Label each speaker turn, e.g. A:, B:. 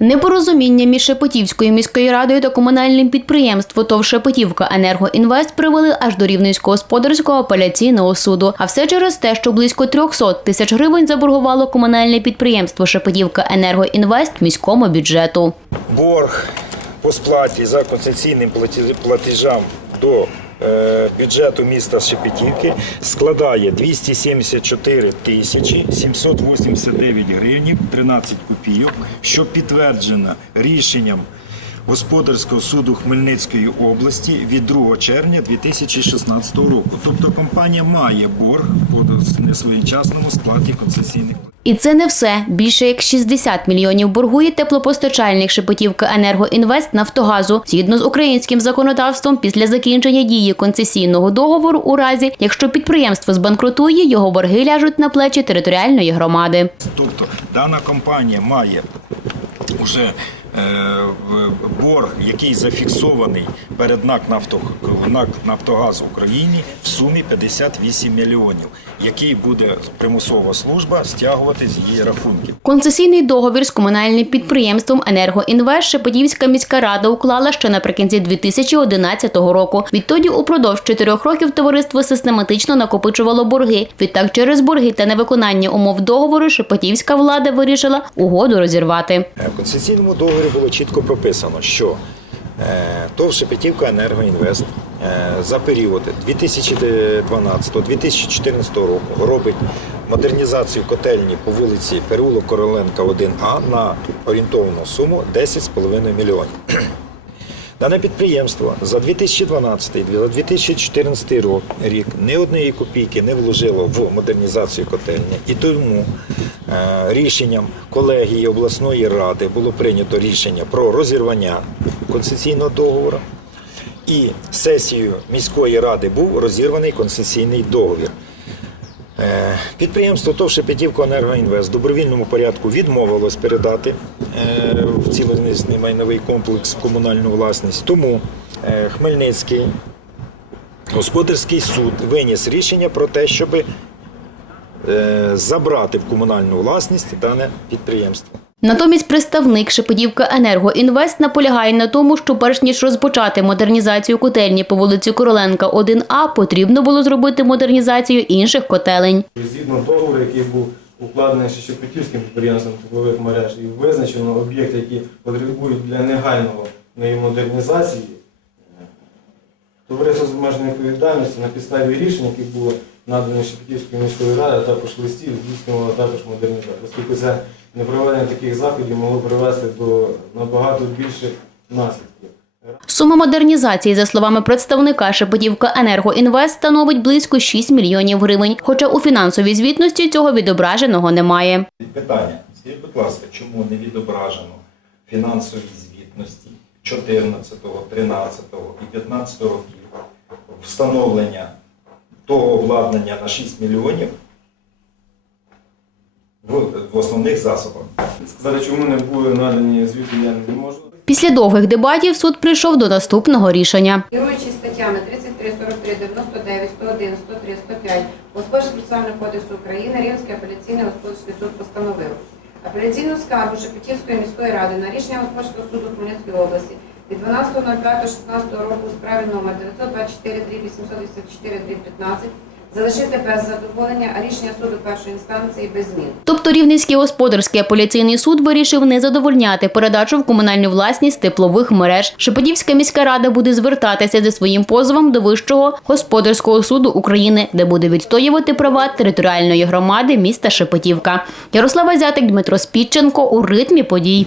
A: Непорозуміння між Шепетівською міською радою та комунальним підприємством ТОВ Шепетівка Енергоінвест привели аж до Рівненського господарського апеляційного суду. А все через те, що близько 300 тисяч гривень заборгувало комунальне підприємство Шепетівка Енергоінвест міському бюджету.
B: борг по сплаті за концесійним платежам до бюджету міста Шепетівки складає 274 тисячі 789 гривень 13 копійок, що підтверджено рішенням Господарського суду Хмельницької області від 2 червня 2016 року. Тобто компанія має борг по несвоєчасному сплаті концесійних.
A: І це не все. Більше як 60 мільйонів боргує теплопостачальник Шепетівка Енергоінвест Нафтогазу згідно з українським законодавством після закінчення дії концесійного договору у разі, якщо підприємство збанкрутує, його борги ляжуть на плечі територіальної громади.
B: Тобто дана компанія має вже борг, який зафіксований перед НАК, «Нафто- НАК Нафтогаз України в сумі 58 мільйонів, який буде примусова служба стягувати з її рахунків.
A: Концесійний договір з комунальним підприємством Енергоінвест Шепетівська міська рада уклала ще наприкінці 2011 року. Відтоді упродовж чотирьох років товариство систематично накопичувало борги. Відтак, через борги та невиконання умов договору Шепетівська влада вирішила угоду розірвати.
B: Е, В концесійному договорі було чітко прописано, що е, ТОВ Шепетівка Енергоінвест за період 2012-2014 року робить модернізацію котельні по вулиці Переулок Короленка 1А на орієнтовну суму 10,5 мільйонів. Дане підприємство за 2012 за 2014 рік ні однієї копійки не вложило в модернізацію котельні. І тому е, рішенням колегії обласної ради було прийнято рішення про розірвання концесійного договору. І сесією міської ради був розірваний концесійний договір. Е, Підприємство ТОВ Шепетівко Енергоінвест в добровільному порядку відмовилось передати е, в цілісний майновий комплекс комунальну власність. Тому е, Хмельницький господарський суд виніс рішення про те, щоб забрати в комунальну власність дане підприємство.
A: Натомість представник Шепетівка Енергоінвест наполягає на тому, що перш ніж розпочати модернізацію котельні по вулиці Короленка 1А, потрібно було зробити модернізацію інших котелень.
C: Згідно договору, який був укладений ще Шепетівським підприємством теплових мереж, і визначено об'єкти, які потребують для негайного модернізації, товариство з обмеженою відповідальністю на підставі рішень, які було надані Шепетівською міською радою, також листів, здійснювало також модернізацію. Непроведення таких заходів могло привести до набагато більших наслідків.
A: Сума модернізації, за словами представника Шепетівка Енергоінвест, становить близько 6 мільйонів гривень, хоча у фінансовій звітності цього відображеного немає.
B: Питання. Скажіть, будь ласка, чому не відображено фінансові звітності 14, 13 і 15 років встановлення того обладнання на 6 мільйонів в, в основних засобах?
C: Сказати, чому не були надані звіти, я не можу.
A: Після довгих дебатів суд прийшов до наступного рішення.
D: Керуючи статтями 33, 43, 99, 101, 103, 105 Господарського процесуального кодексу України, Рівненський апеляційний господарський суд постановив апеляційну скаргу Шепетівської міської ради на рішення Господарського суду Хмельницької області від 12.05.16 року у справі номер 924 884 15 залишити без задоволення, а рішення суду першої інстанції без змін.
A: Тобто Рівненський господарський апеляційний суд вирішив не задовольняти передачу в комунальну власність теплових мереж. Шепетівська міська рада буде звертатися зі своїм позовом до Вищого господарського суду України, де буде відстоювати права територіальної громади міста Шепетівка. Ярослава Зятик, Дмитро Спідченко у ритмі подій.